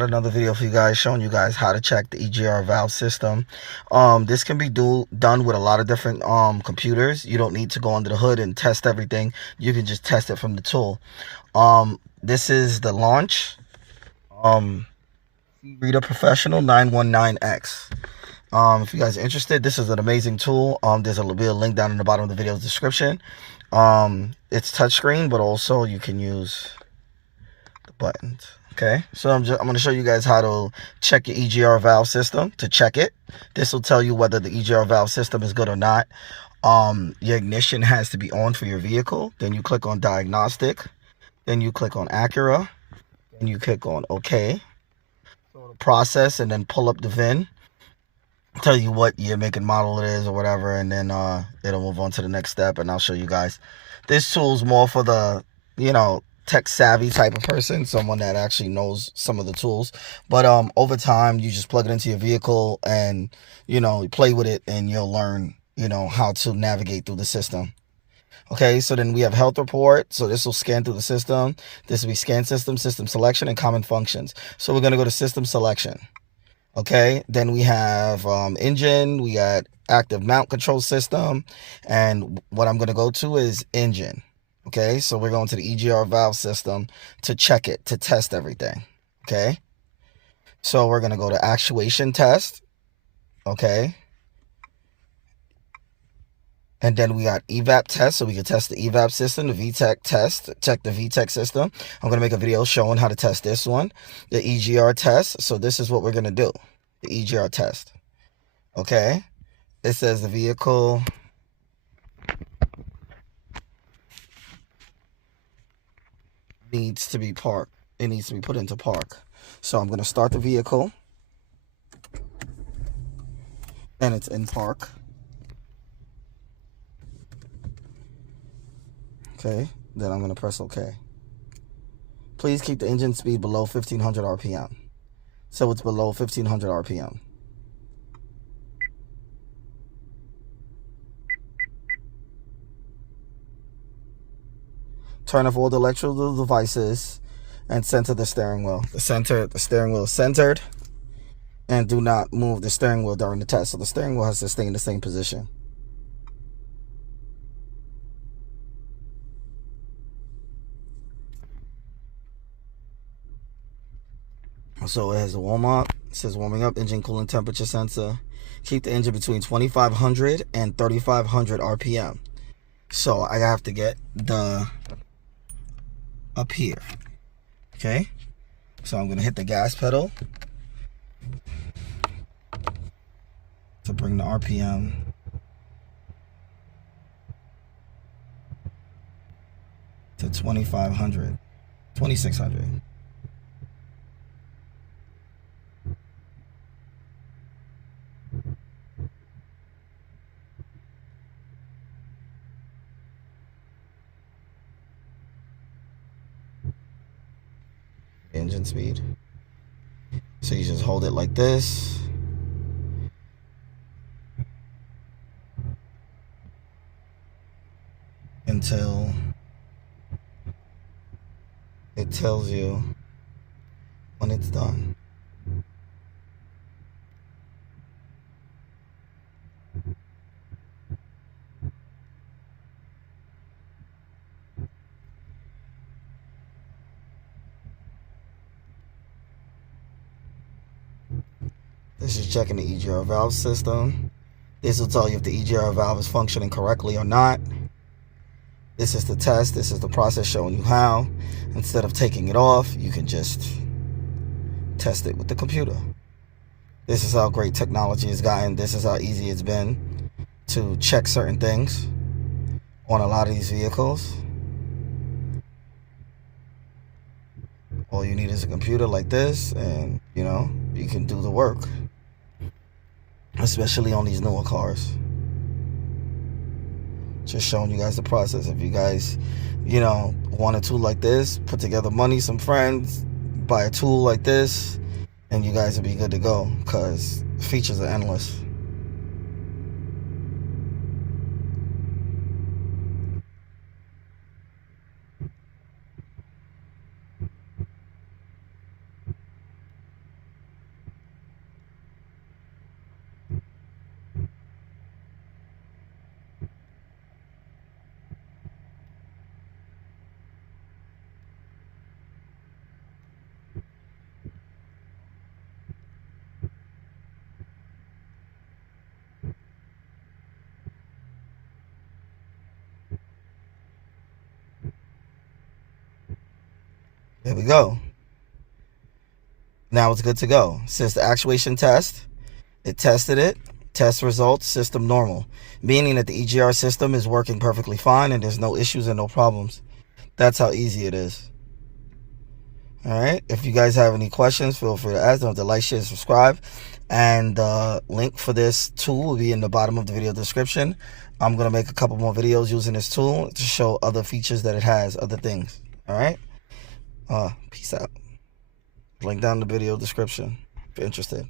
got another video for you guys showing you guys how to check the EGR valve system. This can be done with a lot of different computers. You don't need to go under the hood and test everything. You can just test it from the tool. This is the launch Reader Professional 919X. If you guys are interested, this is an amazing tool. There's a link down in the bottom of the video's description. It's touchscreen, but also you can use the buttons. Okay, so I'm going to show you guys how to check your EGR valve system. To check it, this will tell you whether the EGR valve system is good or not. Your ignition has to be on for your vehicle. Then you click on diagnostic. Then you click on Acura. Then you click on OK. So process and then pull up the VIN. Tell you what year, make, and model it is or whatever, and then it'll move on to the next step, and I'll show you guys. This tool's more for the, tech savvy type of person, someone that actually knows some of the tools. But over time, you just plug it into your vehicle and, you play with it, and you'll learn, how to navigate through the system. Okay, so then we have health report. So this will scan through the system. This will be scan system, system selection, and common functions. So we're going to go to system selection. Okay, then we have engine, we got active mount control system, and what I'm going to go to is engine. Okay, so we're going to the EGR valve system to check it, to test everything. Okay, so we're going to go to actuation test. Okay, and then we got evap test, so we can test the evap system, the VTEC test, check the VTEC system. I'm going to make a video showing how to test this one, the EGR test. So this is what we're going to do, the EGR test. Okay, it says the vehicle needs to be parked. It needs to be put into park. So I'm going to start the vehicle, and it's in park. Okay, then I'm going to press OK. Please keep the engine speed below 1500 RPM. So it's below 1500 RPM. Turn off all the electrical devices and center the steering wheel. The steering wheel is centered, and do not move the steering wheel during the test. So the steering wheel has to stay in the same position. So it has a warm up. It says warming up, engine cooling temperature sensor. Keep the engine between 2500 and 3500 RPM. So I have to get the up here. Okay, so I'm gonna hit the gas pedal to bring the RPM to 2500, 2600. Engine speed. So you just hold it like this. Until it tells you when it's done. This is checking the EGR valve system. This will tell you if the EGR valve is functioning correctly or not. This is the test. This is the process showing you how. Instead of taking it off, you can just test it with the computer. This is how great technology has gotten. This is how easy it's been to check certain things on a lot of these vehicles. All you need is a computer like this, and you can do the work, especially on these newer cars. Just showing you guys the process. If you guys want a tool like this, put together money, some friends, buy a tool like this, and you guys will be good to go, because features are endless. There we go. Now it's good to go. It says the actuation test. It tested it. Test results, system normal. Meaning that the EGR system is working perfectly fine and there's no issues and no problems. That's how easy it is. Alright, if you guys have any questions, feel free to ask. Don't forget to like, share, subscribe. And the link for this tool will be in the bottom of the video description. I'm going to make a couple more videos using this tool to show other features that it has, other things. Alright, peace out. Link down in the video description if you're interested.